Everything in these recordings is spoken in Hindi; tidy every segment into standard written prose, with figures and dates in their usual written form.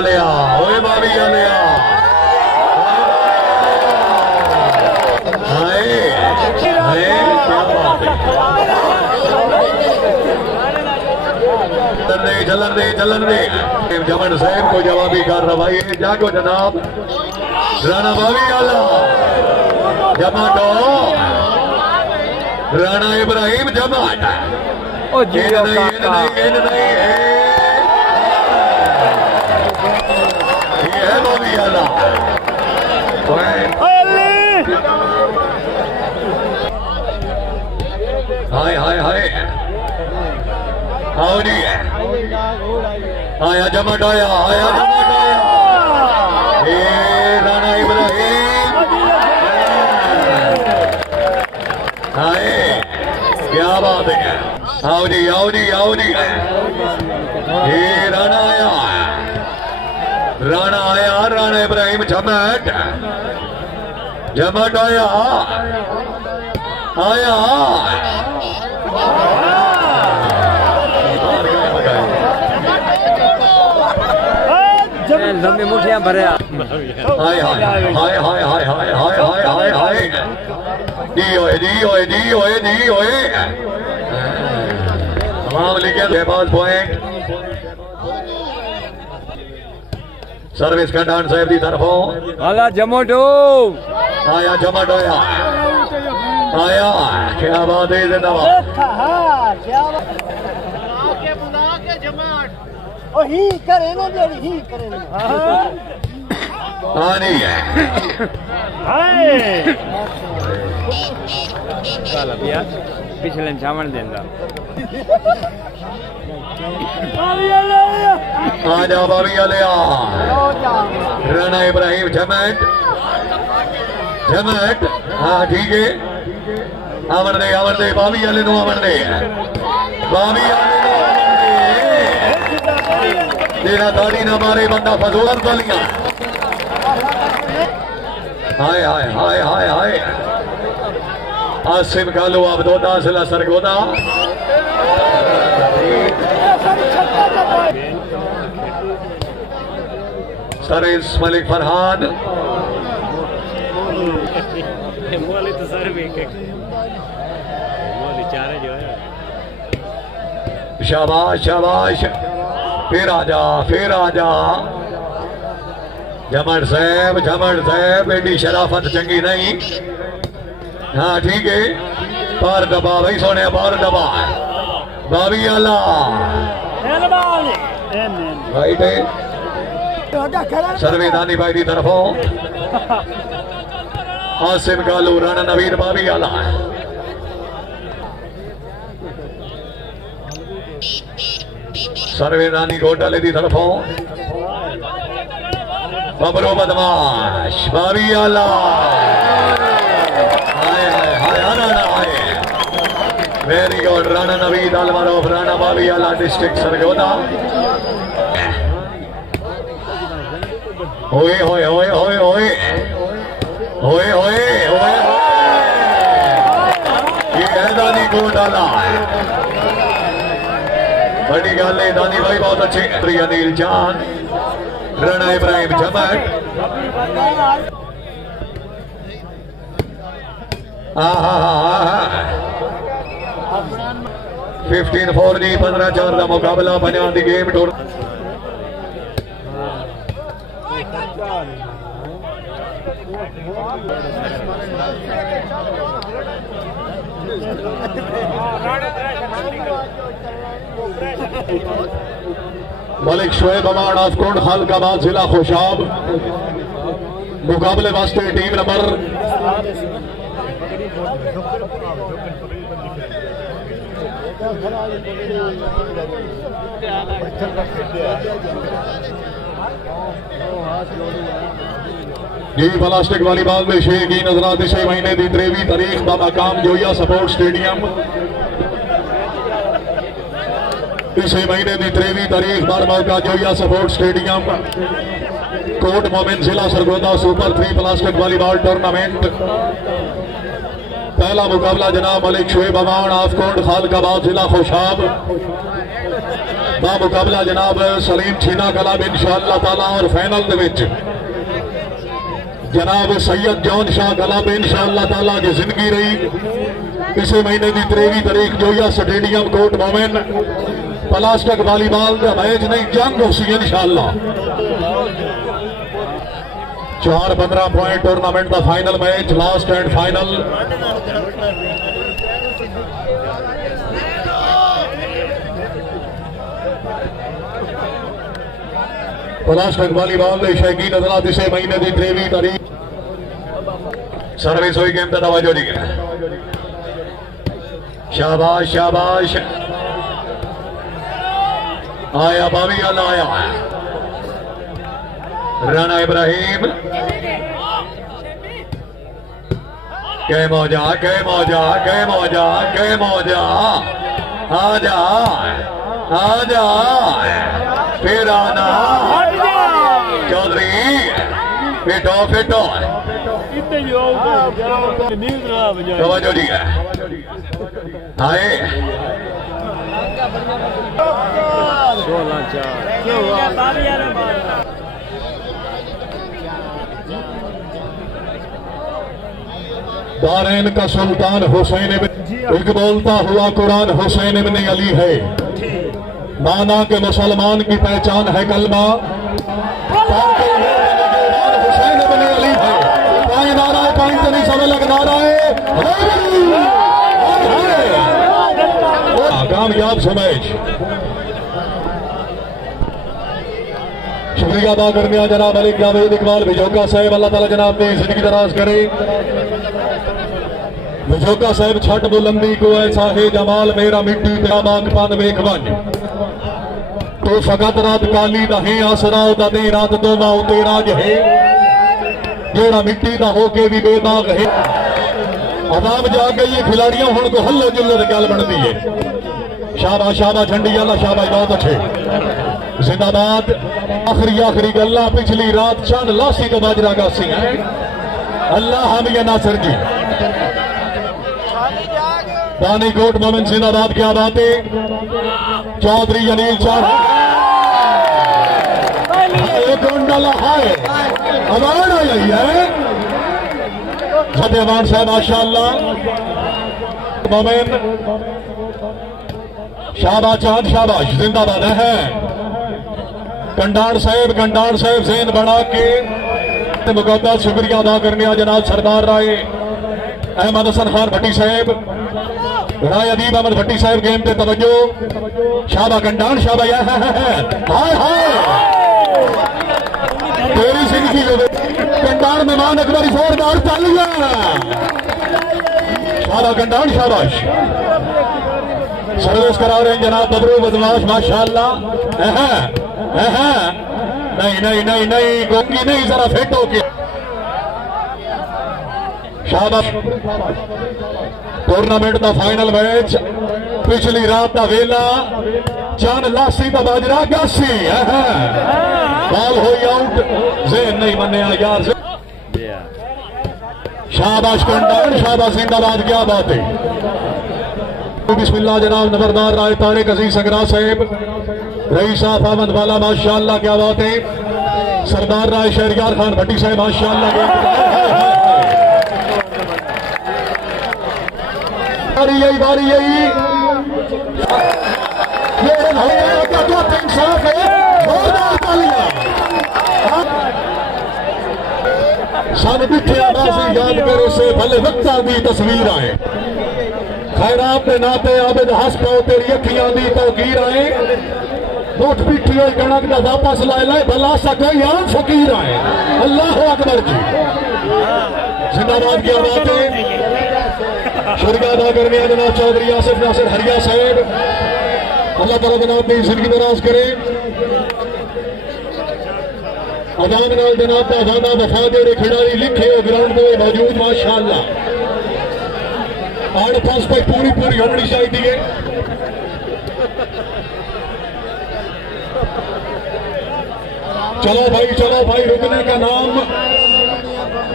लिया ओए भाभी लिया हाय हाय क्या बात है चलन दे जमन साहब को जवाबी कार्रवाई जागो जनाब राणा भाभी आला जमाटो राणा इब्राहिम जमाट हाय हाय हाय आओ जी आया जमाट आया राणा इब्राहिम हाय क्या बात है आओ जी ये राणा आया राणा इब्राहिम जमाट आया लंबी मुठियां भरे हाय पॉइंट सर्विस का डांस साहब की तरफों आला जमोटो आया जमाटो आया क्या बात है ही करे ना ही करे ना हाँ नहीं है पिछले छावण देंदा आजा भाभी लिया राणा इब्राहिम जमाट हाँ ठीक है आवन दे भाभी वाले नो आवन दे भाभी तेरा दाढ़ी ना मारे बंदा फजूल तलियां हाय आसिम कालू अब दोदा सिला सरगोदा सरिस मलिक फरहान तो सर भी जो है शाबाश फिर आजा जमन साहब बेटी शराफत चंगी नहीं हाँ ठीक है बार दबा भाई सोने बार दबा भाभी आला राइट है सर्वेदानी भाई की तरफों आसिम कालू राणा नवीद भाभी आला सर्वेदानी घोटाले की तरफों बबरो बदमाश भाभी आला वेरी गुड राणा नवीद अलमारोफ राणा भाभी आला डिस्ट्रिक्ट सरगोदा ओए ये है दानी घोटाला बड़ी गल है दानी भाई बहुत अच्छे अनिल जान राणा इब्राहिम जमाट 15-4 जी 15-4 का मुकाबला बना दी गेम टूर मलिक शोएब अमान ऑफकोट खालकाबाद जिला खुशाब मुकाबले वास्ते टीम नंबर जी प्लास्टिक वॉलीबॉल में शेख की नजरात 6 महीने की 23 तारीख का मकाम जोया सपोर्ट स्टेडियम इस महीने की 23 तारीख बार मौका जोया सपोर्ट स्टेडियम कोट मोमिन जिला Sargodha super 3 plastic volleyball tournament पहला मुकाबला जनाब मलिक शोएब अमान ऑफकोट खालकाबाद जिला खुशाब मुकाबला जनाब सलीम छीना कला इंशाअल्लाह ताला और फाइनल दे विच जनाब सैयद जॉन शाह कला इंशाअल्लाह ताला की जिंदगी रही इस महीने की 23 तारीख जोया स्टेडियम कोट मोमिन प्लास्टिक वॉलीबॉल का मैच नहीं जंग होसी इंशाअल्लाह 4-15 पॉइंट टूर्नामेंट का final match last and final plastic volleyball के शौकीन हज़रात इस महीने की 23 तारीख सर्विस हुई गेम का तवज्जो दी है। शाबाश शाबाश आया बावी अल्लाह आया राना इब्राहिम कै मौजा कै मौजा कै मौजा कै मौजा आजा आजा फिर आना चौधरी फेटो फेटो तवज्जो दी है आए 16 बारैन का सुल्तान हुसैन एक बोलता हुआ कुरान हुसैन इब्न अली है माना के मुसलमान की पहचान है कलमा हुसैन इब्न अली है पाए नारा पाइन तो नहीं समय लग नारा कामयाब समझ शुक्रिया अदा करने जनाब अली जावेद इकबाल भिजोका साहब अल्लाह ताला जनाब ने जिंदगी दराज करे भिजोका साहब छठ बुलंदी को ऐसा है जमाल मेरा मिट्टी पान वेख बन तो फकत रात काली नहीं आसरा दे रात दो माओ तेरा है जेड़ा मिट्टी का होके भी बेदाग है अदाब जाके ये खिलाड़ियों हूं को हल्लो जुल्लो गल बनती है शाबाश शाबाश झंडी अल्लाह शाबाश बहुत अच्छे जिंदाबाद आखिरी गल्ला पिछली रात चंद लासी तो बाजरा गासी है अल्लाह हम ये नासर जी दानी कोट मोमिन जिंदाबाद क्या बात है चौधरी अनिल चार अवार्ड आई है सत्यवान साहब माशाअल्लाह मोमिन शाबाश चांद शाबाश जिंदाबाद है कंडार साहब जैन बना के मुकद्दस शुक्रिया अदा करने जनाब सरदार राय अहमद हसन खान भट्टी साहब राय अदीब अहमद भट्टी साहब गेम पे तवज्जो शाबा कंडार शाबा हाय हाय तेरी जिंदगी कंडार मेहमान अकबर जोरदार तालियां शाबा कंडार शाबाश सर्विस करा रहे हैं जनाब बबरू बदमाश माशाअल्लाह नहीं गोंगी नहीं जरा फिट हो के शाबाश टूर्नामेंट का फाइनल मैच पिछली रात का वेला चंद लासी का बाजरा गासी बॉल हुई आउट जेन नहीं मनिया यार शाबाश कंडान शाबाश जिंदाबाद क्या बात है बिस्मिल्लाह जनाब नंबरदार राय तारिक अजीज संगरा साहब रईस साहब अहमद वाला माशाअल्लाह क्या बात है सरदार राय शहरियार खान भट्टी साहब माशाअल्लाह बारी यही सन बिठिया याद करे से भले वक्ता की तस्वीर आए खैरात के नाते आबिद हंस पाओ तेरी अखियां दी तौकीर आए मुठ पिठी हुई कणक का वापस लाए लाए भला सा कोई आम फकीर आए अल्लाह अकबर जी जिंदाबाद की बात है शुक्रिया अदा करने जनाब चौधरी आसिफ नासिर हरिया साहब अल्लाह ताला जनाब की जिंदगी दराज करे अजान नाल जनाब का वादा वफा जेड़े खिलाड़ी लिखे हो ग्राउंड में मौजूद माशाअल्लाह आड़ पास पर पूरी होनी चाहिए चलो भाई रुकने का नाम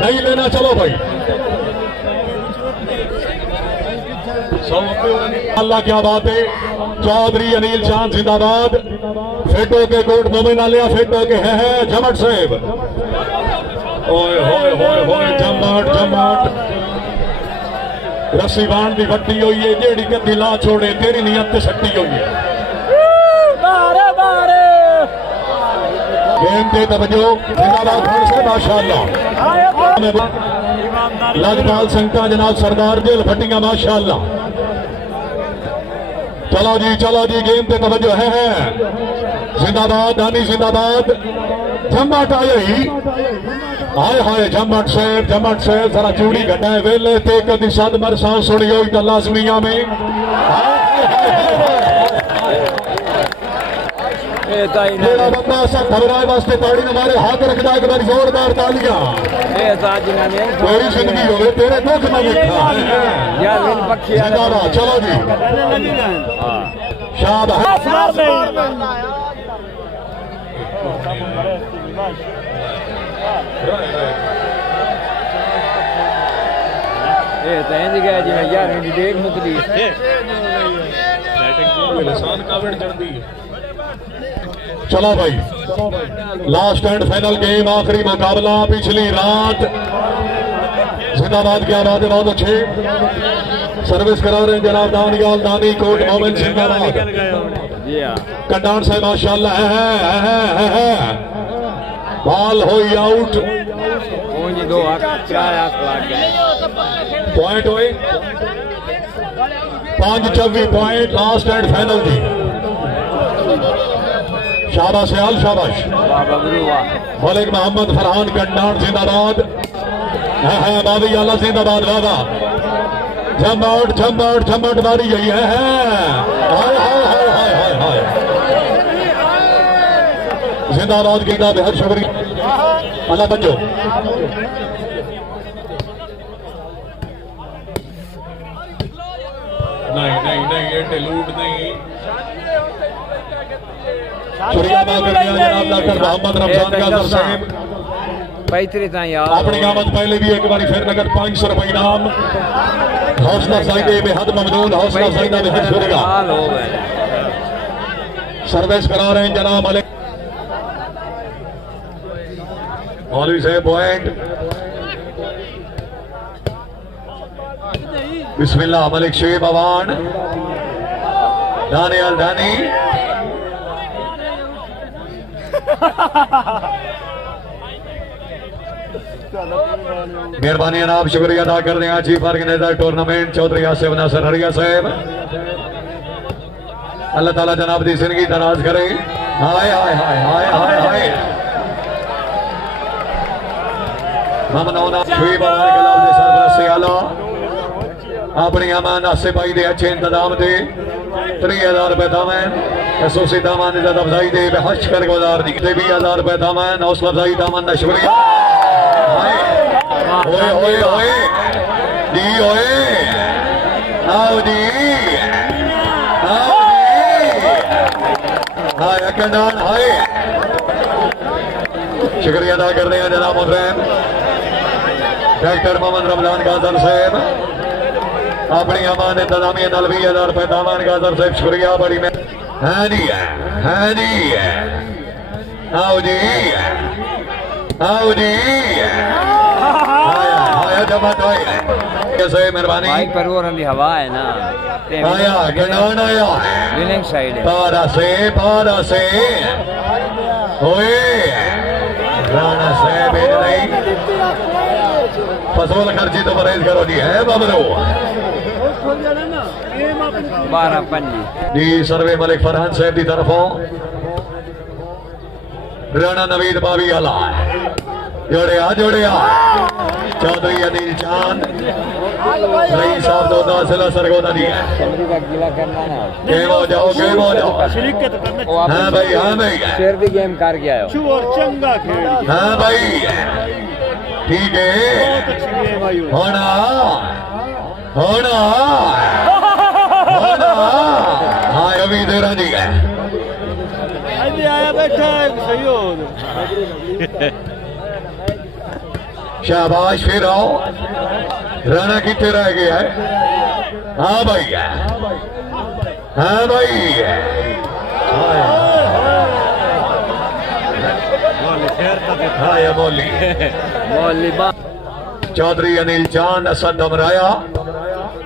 नहीं लेना चलो भाई अल्लाह क्या बात है चौधरी अनिल चांद जिंदाबाद फेटो के कोट मोमिन आलिया फेटो के है जमट साहब ओए होए होए होए जमट जमट रस्सी बाण की वड्डी हुई है जेड़ी कदी ला छोड़े तेरी नियत सट्टी हुई है गेम पे तवज्जो जिंदाबाद खान से माशाअल्लाह लजपाल संगता जनाब सरदार जेल फटिया माशाअल्लाह चलो जी गेम पे तवज्जो है जिंदाबाद दानी जिंदाबाद जम्मट आए ही हाय हाय जम्मट साहब जरा चूड़ी घटाए वेले ते कदी सद मरसा सुनी हो तो लाजमिया में मेरा बंदा सब घबराए वास्ते ताड़ी ने मारे हाथ रखना एक बार जोरदार तालियां कोई जिंदगी हो तेरे दुख में लिखा जिंदाबाद चलो जी शाबाश चलो भाई लास्ट एंड फाइनल गेम आखिरी मुकाबला पिछली रात जिंदाबाद क्या बात है बहुत अच्छे सर्विस करा रहे हैं जनाब दानियाल दानी कोट मोमिन जिंदाबाद कटान से माशाल्लाह है बॉल हो आउट पॉइंट हुए 5-24 पॉइंट लास्ट एंड फाइनल जी शाबाश आल शाबाश मलिक मोहम्मद फरहान कंडान जिंदाबाद है बाबी आला जिंदाबाद बाबा झमट मारी गई है हाय हाय हाय हाय हाय हाय जिंदाबाद की बेहद शुक्रिया अल्लाह बच्चों नहीं ये लूट नहीं शुक्रिया जनाब डॉक्टर मोहम्मद रमजान कादर साहब अपनी आमद पहले भी एक बार फिर नगद 500 रुपए इनाम हौसला अफजाई बेहद ममनून हौसला अफजाई का बेहद शुक्रिया सर्विस करा रहे हैं जनाब मलिक मौलवी साहब पॉइंट बिस्मिल्लाह मलिक शेब अवान दानियाल दानी मेहरबानी जनाब शुक्रिया अदा कर रहे हैं chief organizer tournament Chaudhary Asif Nasar Hariya साहब अल्लाह ताला जनाब की जिंदगी दराज करे हाय हाय हाय हाय हाय हाय ममनौना छुई बाबा कलाम दे सरबराह से आला अपनी अमान आसे भाई दे अच्छे इंतजाम दे 3000 रुपए दामन एसोसी दामन इज्जत अफजाई दे बेहश कर गुजार दी 20000 रुपए दामन हौसला अफजाई दामन का शुक्रिया ओए ओए ओए जी ओए आओ जी हाय कंडान हाय शुक्रिया अदा कर रहे हैं जनाब मुहतरम डॉक्टर मोहम्मद रमजान कादर साहब अपनी अमान इंतजामिया 20,000 रुपए दामन कादर साहब शुक्रिया बड़ी में है नहीं आओ जी कैसे मेहरबानी हवा है ना आया गंडान आया विनिंग साइड है पारा से ओए राणा से भेज नहीं फसोल खर्ची तो परहेज करो जी है बाबरो 12-5 जी सर्वे मलिक फरहान साहब की तरफों राणा नवीद बावी आला जोड़े चौधरी अनिल चांद रही साहब दोदा सिला सरगोदा दी गेम हो जाओ हाँ भाई शेर भी गेम कर गया हाँ भाई ठीक है होना हाँ अभी देरा जी है आया बैठा सही हो शाबाश फिर आओ राणा कितने रह गया है हाँ भाई हाँ या मौली मौली चौधरी अनिल जान असद अमराया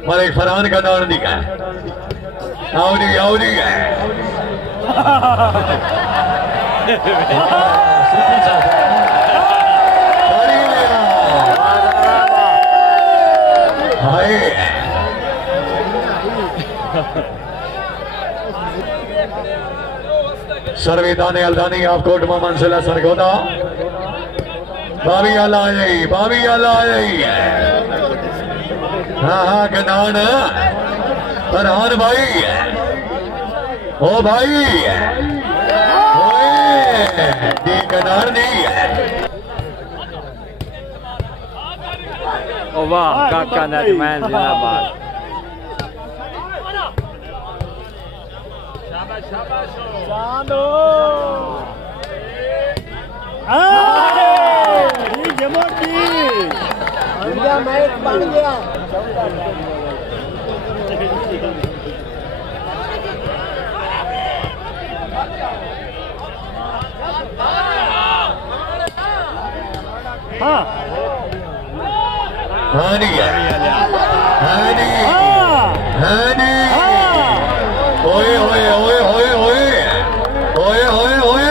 मलिक फरहान का नाम दिखा आवरी आवरी सर्वेदाने अलदानी आपकोट मोहम्मद सिला सरगोदा बाबी आला आई बाबी आला आई हाँ हाँ कनान फरहान भाई ओ भाई ओए कनान नहीं ओ वाह काका नजमैन जिंदाबाद चांदो जमोटी इंडिया मैच बन गया हाँ हानी हानी हानी ओए ओए ओए ओए ओए ओए ओए ओए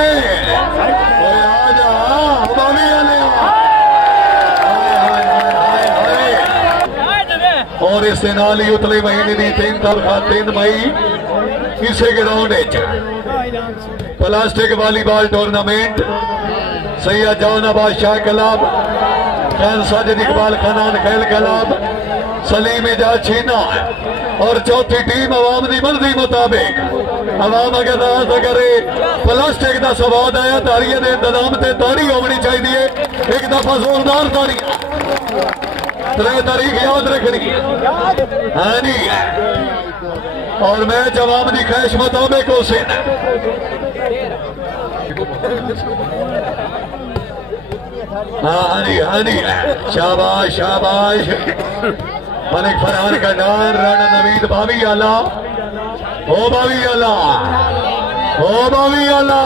ओए आजा बाबी आले और इस नाल ही उतले महीने की 3 मई इसे ground plastic volleyball tournament Syed Jaunabad Shah club fan Sajid Iqbal Khanan खेल क्लब सलीम एजाज छीना और चौथी टीम अवाम की मर्जी मुताबिक अवाम अगर करे प्लास्टिक का स्वाद आया तारियों के इंतजाम से तारी होनी चाहिए एक दफा जोरदार तारी 3 तारीख याद रखनी है नहीं और मैच अवाम की ख्वाहिश मुताबिक उसे हाँ शाबाश शाबाश मलिक फरहान का नाम राणा नवीद भाभी आला ओ भाभी आला ओ भाभी आला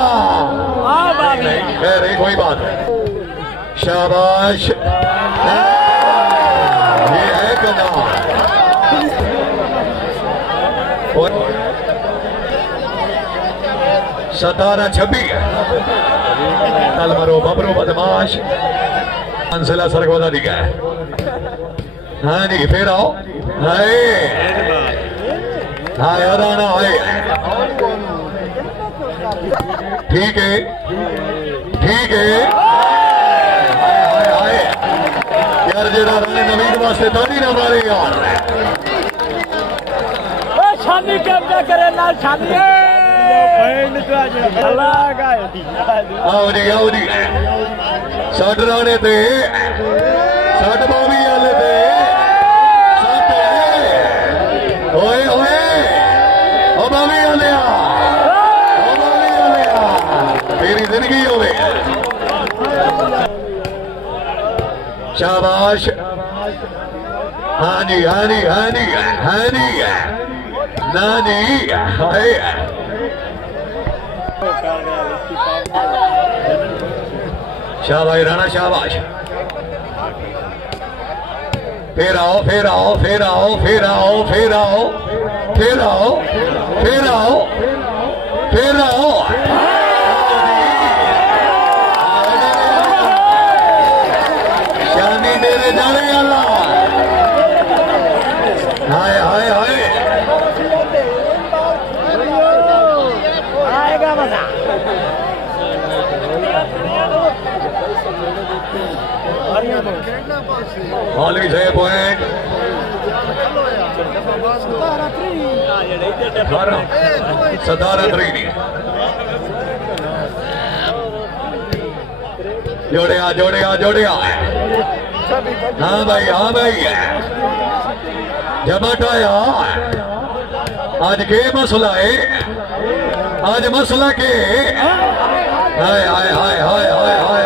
खैर कोई बात शाबाश ये है का नाम 17-26 कल मरो बबरो बदमाश अंसला सरगोदा दिखा है हाँ जी फिर आओ हाय हाय अदाना हाय ठीक है ठीक है हाय हाय यार जेड़ा राणे नवीद वास्ते ताली ना मारे यार शादी कब्जा करे ना शादी आओ जी सट राणे ते सट बाबी आले ते ओए ओए ओ बाबी आले ओ बाबी आले तेरी जिंदगी होवे शाबाश हाँ जी हाँ जी हाँ जी हाँ जी नानी हाय शाबाश राणा शाबाश फिर आओ फिर आओ फिर आओ फिर आओ फिर आओ फिर आओ फिर आओ फिर आओ शानी डेरे जाने वाला हाय हाय हाय आएगा मजा मौलवी से पॉइंट सदारत्री जोड़िया जोड़िया जोड़िया हाँ भाई जमाटाया आज के मसला है आज मसला के हाय हाय हाय हाय हाय हाय